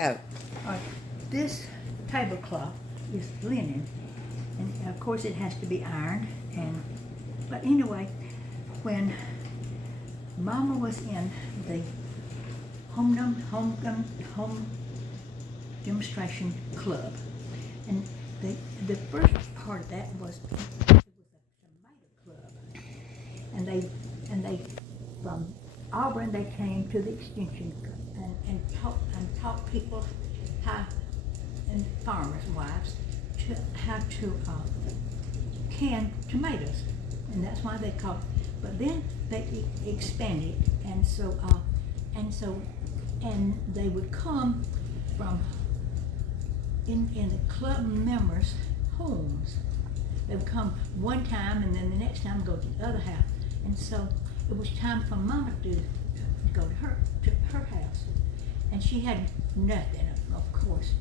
Oh, Uh, this tablecloth is linen, and of course it has to be ironed. But anyway, when Mama was in the home demonstration club, and the first part of that was it was a tomato club, and they from Auburn they came to the extension and taught people how, and farmers' wives, how to can tomatoes, and that's why they call it. But then they expanded, and they would come from in the club members' homes. They would come one time, and then the next time go to the other house. And so it was time for Mama to go to her house, and she had nothing, of course.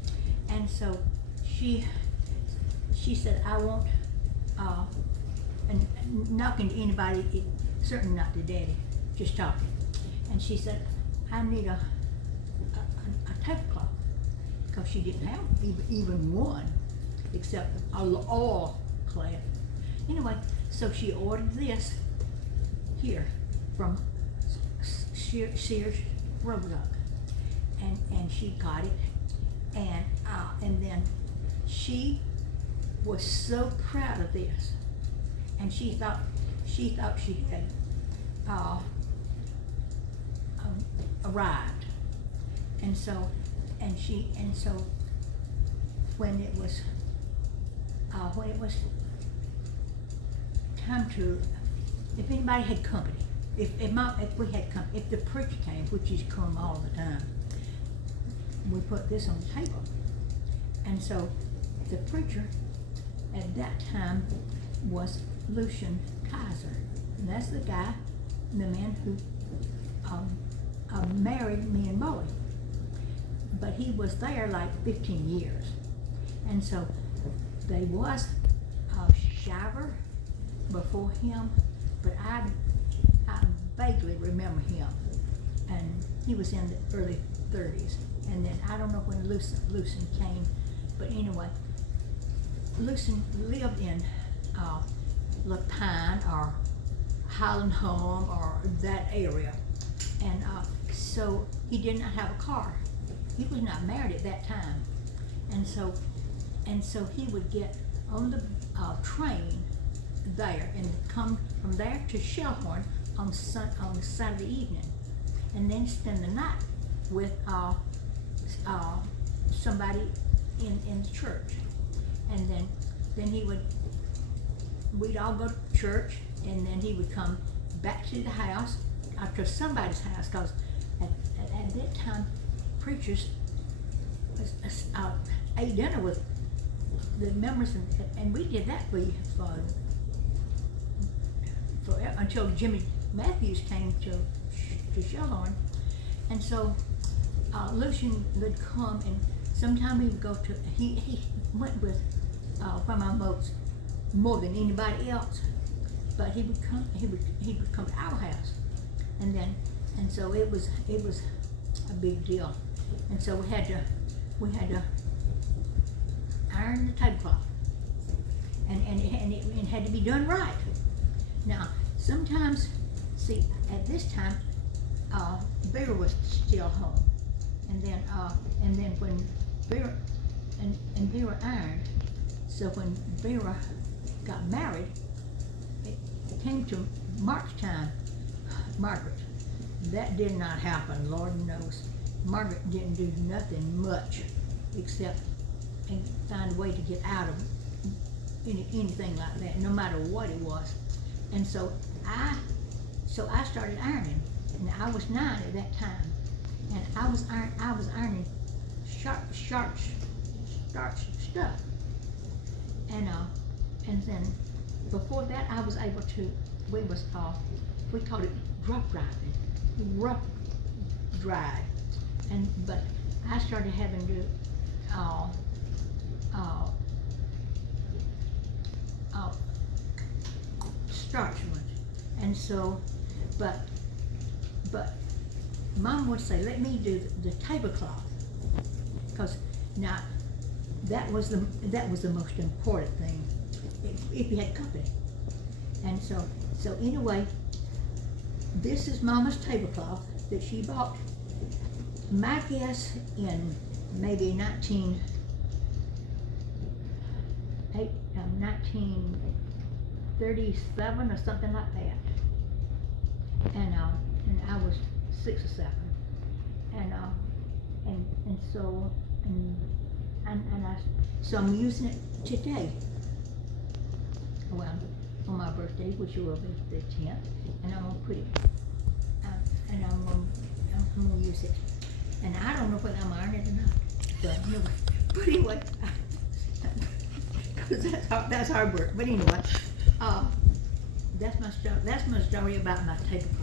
And so she said, "I won't," and knocking to anybody, certainly not to Daddy, just talking. And she said, "I need a tablecloth," because she didn't have even one, except a oil cloth. Anyway, so she ordered this here from Sears Roebuck, and she got it, and then she was so proud of this, and she thought she had uh, arrived, and so when it was time to, if anybody had company, if we had company, if the preacher came, which he's come all the time, we put this on the table. And so the preacher at that time was Lucian Kaiser, and that's the man who married me and Bowie. But he was there like 15 years, and so there was Shiver before him, but I vaguely remember him, and he was in the early 30s. And then I don't know when Lucian came, but anyway, Lucian lived in Lapine or Highland Home or that area, and so he did not have a car. He was not married at that time, and so he would get on the train there and come from there to Shellhorn on Saturday evening, and then spend the night with somebody in the church, and then we'd all go to church, and then he would come back to the house, to somebody's house, because at that time preachers ate dinner with the members, and we did that for until Jimmy Matthews came to Shellhorn. And so Lucian would come, and sometime he would go to, he went with Grandma Moats more than anybody else, but he would come to our house, and so it was a big deal. And so we had to iron the tablecloth, and it had to be done right. Now, sometimes, see, at this time, Vera was still home, and then when Vera and Vera ironed, so when Vera got married, it came to March time. Margaret, that did not happen. Lord knows, Margaret didn't do nothing much except and find a way to get out of anything like that, no matter what it was. And so I started ironing, and I was 9 at that time, and I was ironing sharp starch stuff, and then before that I was able to, we called it rough dried, but I started having to starch ones, and so but Mom would say, "Let me do the tablecloth," Now, that was the most important thing, if you had company. And so anyway, this is Mama's tablecloth that she bought, my guess, in maybe 1937 or something like that. And I was 6 or 7. So I'm using it today. Well, on my birthday, which will be the 10th, and I'm gonna put it, and I'm gonna use it. And I don't know whether I'm ironing it or not, but anyway, because that's hard work. But anyway, that's my story about my tablecloth.